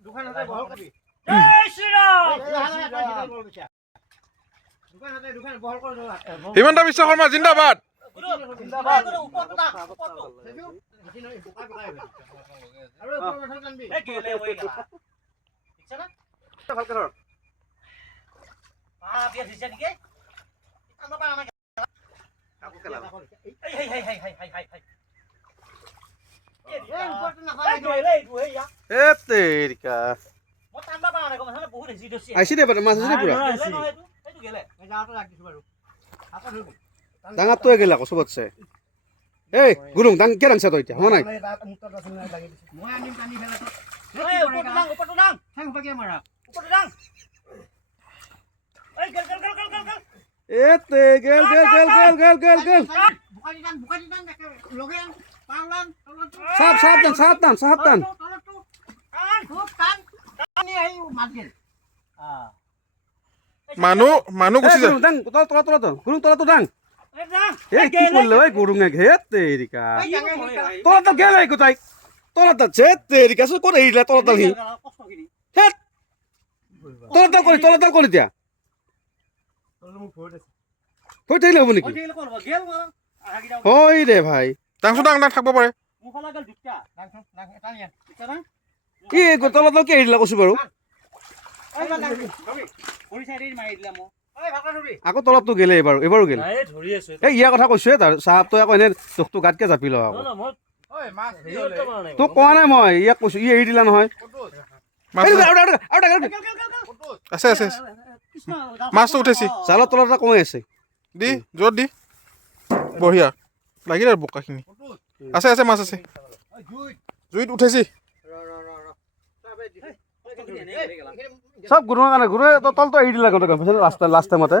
দুখান হাতে বহল কৰবি জয় শ্ৰীৰাম দুখান হাতে দুখান বহল কৰে দাও হিমন্ত বিশ্ব শৰ্মা জিন্দাবাদ জিন্দাবাদ উপৰটা দা উপৰটো সেজু হাসি নই বোকা বোকা হবে আৰু উপর মাথা টানবি এ গেলে ওই গেলা ঠিক আছে না ভালকে ধর বিয়া দিছে নেকি আমরা পারা না কাকু খেলা এই হাই এ উপরটো না হয় এই ইয়া এ তেৰিকা মই টানবা পাৰা নাই গম বহুত হেজি দছি আইছি দে মাছ আছে পুৰা এইটো গেলে এই যাওতে ৰাখ দিছো বাৰু হাতা ধৰবি ডাঙৰ তই গেলা আকৌ চবতছে এই গুৰুং ডাং কে ডাংছা তই এতিয়া হোৱা নাই মই আনিম টানি ফেলা তো এই উপৰটো ডাং ঠেং পাকে মাৰা উপৰটো ডাং এই গেল এ তে গেল বুকাটি ডাং লগে পাওলান সাপ টান টানি আই মাছ গেল মানুহ গুচি যায় ডাং তলত গুৰুং তলত ডাং এই ডাং এই কি করলে ওই গুরুঙে হে তেরিকা তোরা তো গেলাই কোথায় তোরা তো যে তেরিকা সে করে এইলা তোরা তো হি হে তোরা তো করে দিয়া কই তাইলে হবো নাকি হই রে ভাই ডাংচো ডাং থাকিব পাৰে মুখলা গেল দুটা ডাং টানিয়া ঠিক না কি তোৰা তো কে এইলা কইছো বাৰু এই ডাং ওই সাইডে মাৰি দিলা মো এই ভাগা ধৰবি আকৌ তলত তো গেলে এবাৰো গেল এই ধৰি আছো এই ইয়াৰ কথা কৈছো তাৰ সাপ তো আকৌ এনে তোকটো গাতকে জাপি ল আকৌ না মই ওই মাছ হেৰিটো মাৰা নাই তোক কোৱা নাই মই ইয়াক কৈছো ই এৰি দিলা নহয় আছে মাছটো উঠাইছি জালৰ তলত এটা কমাই আছে দি য'ত দি বঢ়িয়া লাগিল আৰু বোকাখিনি আছে মাছ আছে জুইত উঠাইছি সব গুৰুঙৰ কাৰণে গুৰুৱে তলটো এৰি দিলা ৰাস্তা লাষ্ট টাইমতে